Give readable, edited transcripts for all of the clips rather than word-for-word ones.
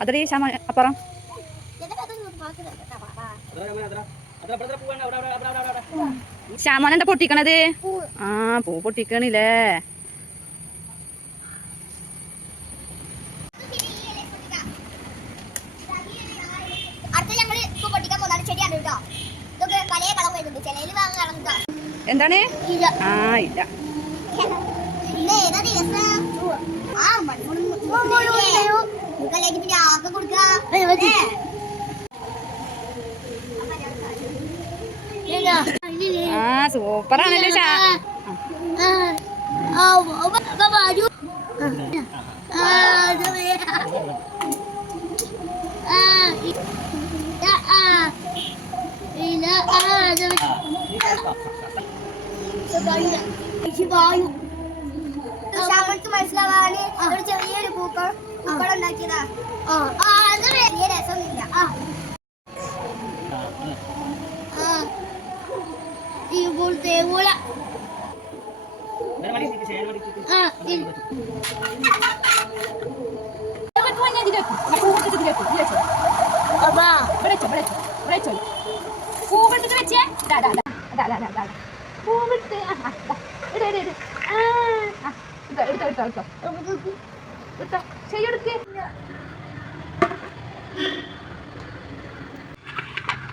അതടി അപ്പുറം. ശ്യാമോൻ എന്താ പൊട്ടിക്കണത്? ആ പൂ പൊട്ടിക്കണില്ലേ? എന്താണ്? ആ ഇല്ല. ആ സൂപ്പറാണല്ലോ ഷാ. ശ്യാമൾക്ക് മനസ്സിലാവാന് ഒരു ചെറിയൊരു പൂക്കൾ ഉണ്ടാക്കിയതാ. അത് വലിയ രസമൊന്നുമില്ല. പൂവിട്ട് വെച്ചേ പൂവിട്ട് എടുത്തോ ചെയ്യെടുക്ക്.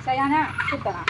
ശയാന കിട്ടണം.